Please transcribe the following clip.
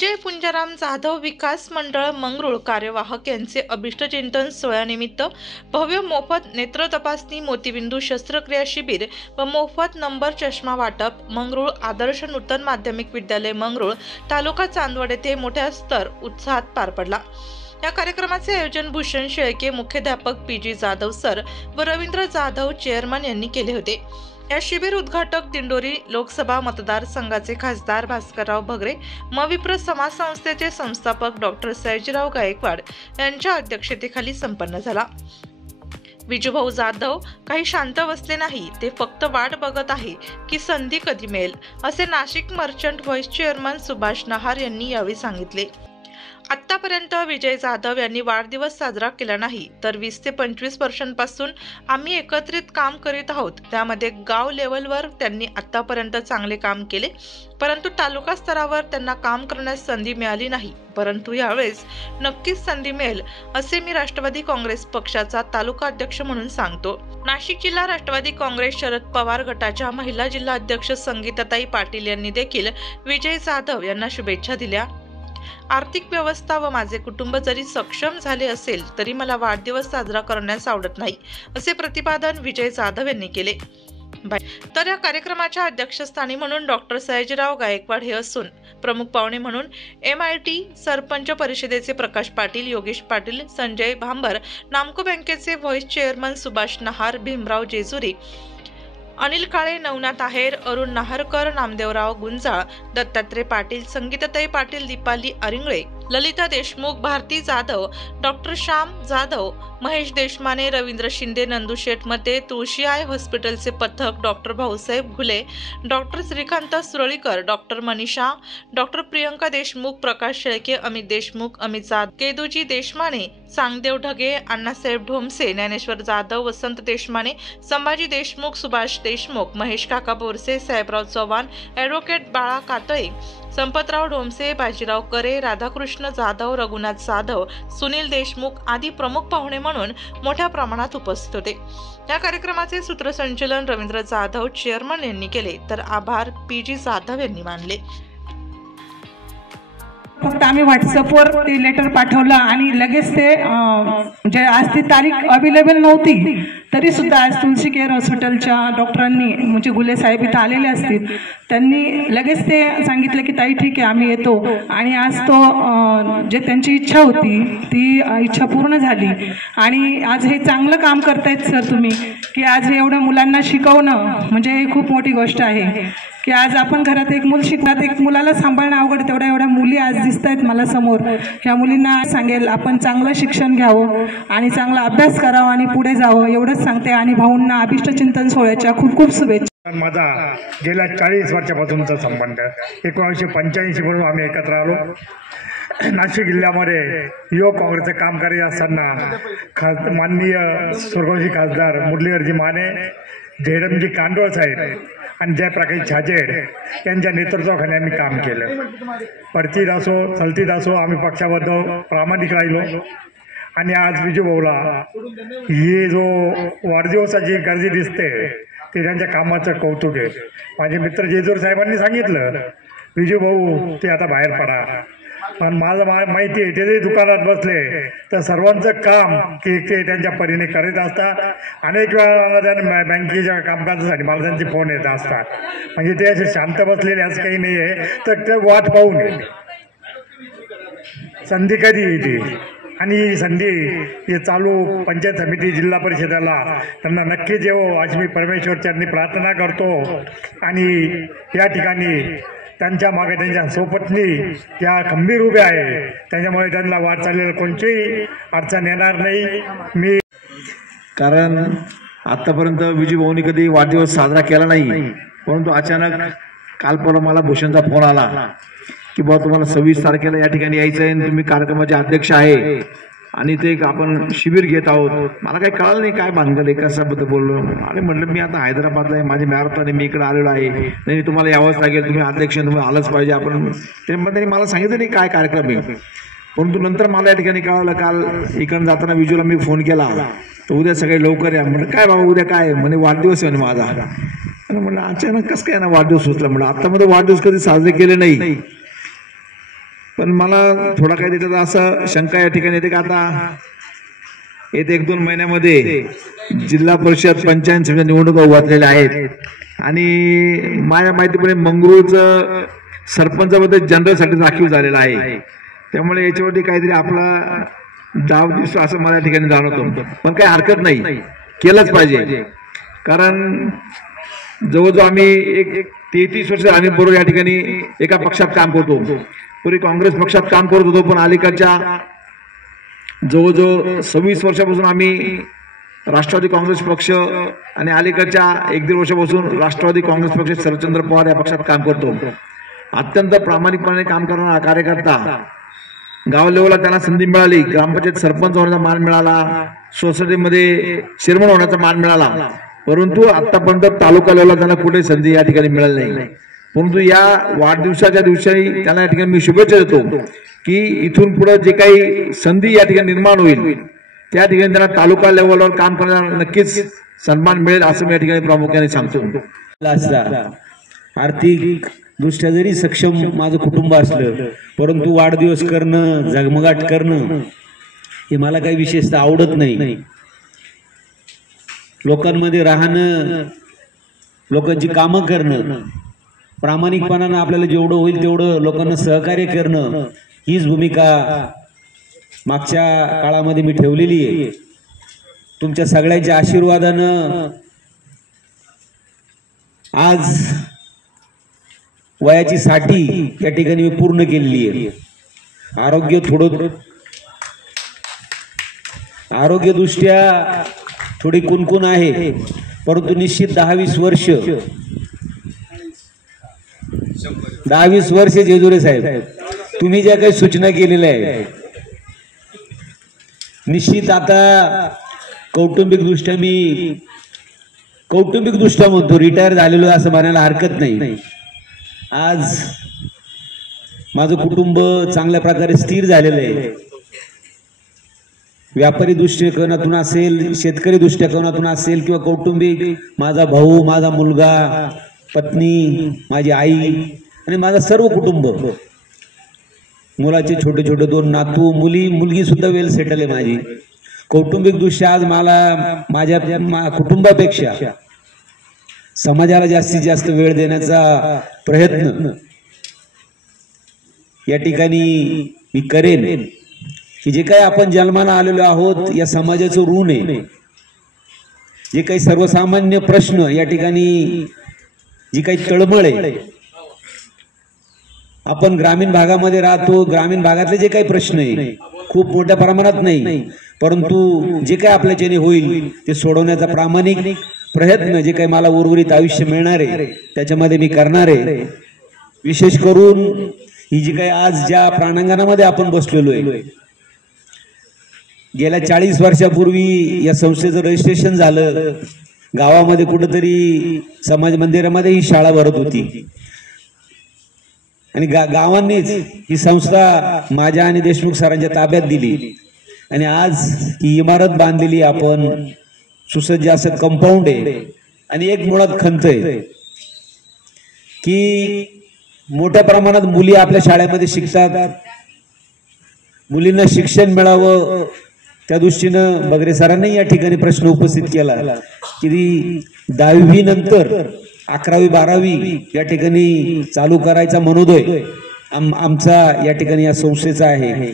विजय पुंजाराम जाधव विकास मंडळ मंगरुळ कार्यवाहक यांचे अभिष्ट चिंतन सोहळ्यानिमित्त भव्य मोफत नेत्र तपासणी, मोतीबिंदू शस्त्रक्रिया शिबिर व मोफत नंबर चष्मा वाटप मंगरुळ आदर्श नूतन माध्यमिक विद्यालय मंगरुळ तालुका चांदवड येथे मोठ्या उत्साहात पार पडला। या कार्यक्रमाचे आयोजन भूषण शेळके, मुख्याध्यापक पी.जी. जाधव सर व रवींद्र जाधव चेअरमन यांनी केले होते। या शिबिर उद्घाटक दिंडोरी लोकसभा मतदारसंघाचे खासदार भास्करराव भगरे, मविप्र समाज संस्थेचे संस्थापक डॉक्टर सयाजीराव गायकवाड यांच्या अध्यक्षतेखाली संपन्न झाला। विजूभाऊ जाधव काही शांत बसले नाही, ते फक्त वाट बघत आहे की संधी कधी मिळेल, असे Nashik merchant vice chairman Subhash Nahar यांनी यावेळी सांगितले। आतापर्यंत विजय जाधव यांनी वाढदिवस साजरा केला नाही, तर 20 ते 25 वर्षांपासून आम्ही एकत्रित काम करीत आहोत। त्यामध्ये गाव लेवलवर त्यांनी आतापर्यंत चांगले काम केले, परंतु तालुका स्तरावर त्यांना काम करण्यास संधी मिळाली नाही। परंतु यावेळेस नक्कीच संधी मिळेल, असे मी राष्ट्रवादी काँग्रेस पक्षाचा तालुका अध्यक्ष म्हणून सांगतो। नाशिक जिल्हा राष्ट्रवादी काँग्रेस शरद पवार गटाच्या महिला जिल्हा अध्यक्ष संगीताताई पाटील यांनी देखील विजय जाधव यांना शुभेच्छा दिल्या। आर्थिक व्यवस्था व माझे कुटुंब जरी सक्षम झाले असेल तरी मला वाढदिवस साजरा करण्यास आवडत नाही, असे प्रतिपादन विजय जाधव यांनी केले। तर या कार्यक्रमाच्या अध्यक्षस्थानी म्हणून डॉक्टर सयाजीराव गायकवाड हे असून प्रमुख पाहुणे म्हणून MIT सरपंच परिषदेचे प्रकाश पाटील, योगेश पाटील, संजय भांबर, नामको बँकेचे vice chairman Subhash Nahar, Bhimrao Jejuri, Anil Kale, Navnath Aher, Arun Naharkar, Namdevrao Gunjal, Dattatray Patil, Sangitatai Patil, Deepali Aringale, Lalita Deshmukh, Bharati Jadhav, doctor Shyam Jadhav, Mahesh Deshmane, Ravindra Shinde, Nandu Shetmate, Tulshi eye हॉस्पिटलचे पथक, doctor Bhausaheb Ghule, doctor Shrikant Suralikar, doctor Manisha, doctor Priyanka Deshmukh, Prakash Shelke, Amit Deshmukh, Amit Jadhav, Keduji Deshmane, Sangdev Dhage, Annasaheb Dhomse, Dnyaneshwar Jadhav, Vasant Deshmane, Sambhaji Deshmukh, Subhash Deshmukh, Mahesh काका बोरसे, साहेबराव चव्हाण, ॲडव्होकेट बाळा कातळे, संपतराव ढोमसे, बाजीराव करे, राधाकृष्ण जाधव, रघुनाथ जाधव, सुनील देशमुख आदी प्रमुख पाहुणे म्हणून मोठ्या प्रमाणात उपस्थित होते। या कार्यक्रमाचे सूत्रसंचालन रवींद्र जाधव चेअरमन यांनी केले, तर आभार पी.जी. जाधव यांनी मानले। फक्त आम्ही व्हॉट्सअपवर ते लेटर पाठवलं आणि लगेच ते म्हणजे आज ती तारीख अवेलेबल नव्हती, तरी सुद्धा आज तुलसी केअर हॉस्पिटलच्या डॉक्टरांनी म्हणजे गुले साहेब इथं आलेले असतील, त्यांनी लगेच ते सांगितलं की ताई ठीक आहे आम्ही येतो, आणि आज तो जे त्यांची इच्छा होती ती इच्छा पूर्ण झाली। आणि आज हे चांगलं काम करतायत सर तुम्ही, की आज हे एवढ्या मुलांना शिकवणं म्हणजे हे खूप मोठी गोष्ट आहे, की आज आपण घरात एक मूल शिकतात, एक मुलाला सांभाळणं अवघड, तेवढ्या एवढ्या मुली आज दिसत आहेत मला समोर। ह्या मुलींना सांगेल आपण चांगलं शिक्षण घ्यावं आणि चांगला अभ्यास करावा आणि पुढे जावं, एवढंच सांगते। आणि भाऊंना अभिष्ट चिंतन सोहळ्याच्या खूप खूप शुभेच्छा। माझा गेल्या 40 वर्षापासूनचा संबंध 1985 पासून आम्ही एकत्र आलो। नाशिक जिल्ह्यामध्ये युवक काँग्रेसचं काम करीत असताना माननीय स्वर्गवासी खासदार मुरलीधरजी माने, जयरामजी कांडोळ साहेब आणि जयप्रकाश छाजेड यांच्या नेतृत्वाखाली आम्ही काम केलं। परतीत असो चलतीत असो आम्ही पक्षाबद्ध प्रामाणिक राहिलो। आणि आज विजूभाऊला ही जो वाढदिवसाची गर्दी दिसते ते त्यांच्या कामाचं कौतुक आहे। माझे मित्र जेजूर साहेबांनी सांगितलं विजूभाऊ ते आता बाहेर पडा, पण मला माहिती आहे ते जरी दुकानात बसले तर सर्वांचं काम ते त्यांच्या परीने करीत असतात। अनेक वेळा त्यांना बँकेच्या कामकाजासाठी मला त्यांचे फोन येत असतात, म्हणजे ते असे शांत बसलेले असं काही नाही आहे, तर ते वाट पाहू नये संधी कधी येते। आणि ही संधी हे चालू पंचायत समिती जिल्हा परिषदेला त्यांना नक्कीच येवो अशी मी परमेश्वरचरणी प्रार्थना करतो। आणि या ठिकाणी त्यांच्या मागे त्यांच्या सोपत्नी त्या खंबीर उभ्या आहे, त्याच्यामुळे त्यांना वाटचालीला कोणतीही अडचण येणार नाही। मी कारण आतापर्यंत विजूभाऊंनी कधी वाढदिवस साजरा केला नाही, परंतु अचानक काल परवा मला भूषणचा फोन आला की बाबा तुम्हाला 26 तारखेला या ठिकाणी यायचं आहे, तुम्ही कार्यक्रमाचे अध्यक्ष आहे आणि ते आपण शिबिर घेत आहोत। मला काही कळलं नाही काय भानगड आहे, कशाबद्दल बोललो। आणि म्हटलं मी आता हैदराबादला आहे, माझे मॅरेथॉन आहे, मी इकडे आलेलो आहे, नाही तुम्हाला यावंच लागेल, तुम्ही अध्यक्ष तुम्ही आलंच पाहिजे आपण। त्यांनी मला सांगितलं नाही काय कार्यक्रम आहे, परंतु नंतर मला या ठिकाणी कळलं। काल इकडून जाताना विजूला मी फोन केला तर उद्या सगळे लवकर या। म्हणजे काय बाबा उद्या काय म्हणे वाढदिवस आहे माझा। म्हटलं अचानक कसं काय ना वाढदिवस सुचला, म्हटलं आता मध्ये वाढदिवस कधी साजरे केले नाही, पण मला थोडा काही त्याच्यात असं शंका या ठिकाणी येते का आता येत्या 1-2 महिन्यामध्ये जिल्हा परिषद पंचायत समिती निवडणुका उभारलेल्या आहेत आणि माझ्या माहितीप्रमाणे मंगरूळचं सरपंचामध्ये जनरलसाठी राखीव झालेला आहे. त्यामुळे याच्यावरती काहीतरी आपला डाव दिसतो असं मला या ठिकाणी जाणवतं. पण काही हरकत नाही, केलंच पाहिजे. कारण जवळजवळ आम्ही 33 वर्ष आम्ही बरोबर या ठिकाणी एका पक्षात काम करतो. पूर्वी काँग्रेस पक्षात काम करत होतो, पण अलीकडच्या जवळजवळ 26 वर्षापासून आम्ही राष्ट्रवादी काँग्रेस पक्ष आणि अलीकडच्या 1-1.5 वर्षापासून राष्ट्रवादी काँग्रेस पक्ष शरदचंद्र पवार या पक्षात काम करतो. अत्यंत प्रामाणिकपणे काम करणारा कार्यकर्ता. गाव लेवलला त्यांना संधी मिळाली, ग्रामपंचायत सरपंच होण्याचा मान मिळाला, सोसायटीमध्ये चेअरमन होण्याचा मान मिळाला, परंतु आतापर्यंत तालुका लेवलला त्यांना कुठे संधी या ठिकाणी मिळाली नाही. परंतु या वाढदिवसाच्या दिवशी त्यांना या ठिकाणी मी शुभेच्छा देतो की इथून पुढे जे काही संधी या ठिकाणी निर्माण होईल त्या ठिकाणी त्यांना तालुका लेवलवर काम करण्याला नक्कीच सन्मान मिळेल असं मी या ठिकाणी प्रामुख्याने सांगतो. आर्थिक दृष्ट्या जरी सक्षम माझं कुटुंब असलं, परंतु वाढदिवस करणं, झगमगाट करणं हे मला काही विशेषतः आवडत नाही. लोकांमध्ये राहणं, लोकांची कामं करणं, प्रामाणिकपणानं आपल्याला जेवढं होईल तेवढं लोकांना सहकार्य करणं हीच भूमिका मागच्या काळामध्ये मी ठेवलेली आहे. तुमच्या सगळ्यांच्या आशीर्वादानं आज वयाची 60 या ठिकाणी मी पूर्ण केलेली आहे. आरोग्यदृष्ट्या थोडी कुणकुण आहे, परंतु निश्चित 10-20 वर्ष जेजुरे साहेब तुम्ही ज्या काही सूचना केलेल्या आहेत, निश्चित आता कौटुंबिक दृष्ट्या म्हणतो रिटायर झालेलो असं म्हणायला हरकत नाही. आज माझं कुटुंब चांगल्या प्रकारे स्थिर झालेलं आहे. व्यापारी दृष्टिकोनातून असेल, शेतकरी दृष्टिकोनातून असेल किंवा कौटुंबिक, माझा भाऊ, माझा मुलगा, पत्नी, माझी आई आणि माझं सर्व कुटुंब, मुलाचे छोटे छोटे 2 नातू, मुलगी सुद्धा वेल सेटल आहे माझी. कौटुंबिक दृष्ट्या आज मला माझ्या कुटुंबापेक्षा समाजाला जास्तीत जास्त वेळ देण्याचा प्रयत्न या ठिकाणी मी करेन. की जे काही आपण जन्माला आलेलो आहोत या समाजाचं ऋण आहे. जे काही सर्वसामान्य प्रश्न या ठिकाणी, जी काही तळमळ आहे, आपण ग्रामीण भागामध्ये राहतो, ग्रामीण भागातले जे काही प्रश्न आहे खूप मोठ्या प्रमाणात नाही, परंतु जे काही आपल्याच्याने होईल ते सोडवण्याचा प्रामाणिक प्रयत्न, जे काही मला उर्वरित आयुष्य मिळणार आहे त्याच्यामध्ये मी करणार आहे. विशेष करून ही जी काही आज ज्या प्रांगणामध्ये आपण बसलेलो आहे, गेल्या 40 वर्षापूर्वी या संस्थेचं रजिस्ट्रेशन झालं. गावामध्ये कुठेतरी समाज मंदिरामध्ये ही शाळा भरत होती आणि गावांनीच ही संस्था माझ्या आणि देशमुख सरांच्या ताब्यात दिली आणि आज ही इमारत बांधलेली आपण. सुसज्ज असं कंपाऊंड आहे आणि एक मुळात खंत आहे की मोठ्या प्रमाणात मुली आपल्या शाळेमध्ये शिकतात. मुलींना शिक्षण मिळावं त्या दृष्टीनं बगरे सरांनी या ठिकाणी प्रश्न उपस्थित केला की 10वी नंतर 11वी 12वी या ठिकाणी चालू करायचा मनोदय आमचा या ठिकाणी या संस्थेचा आहे.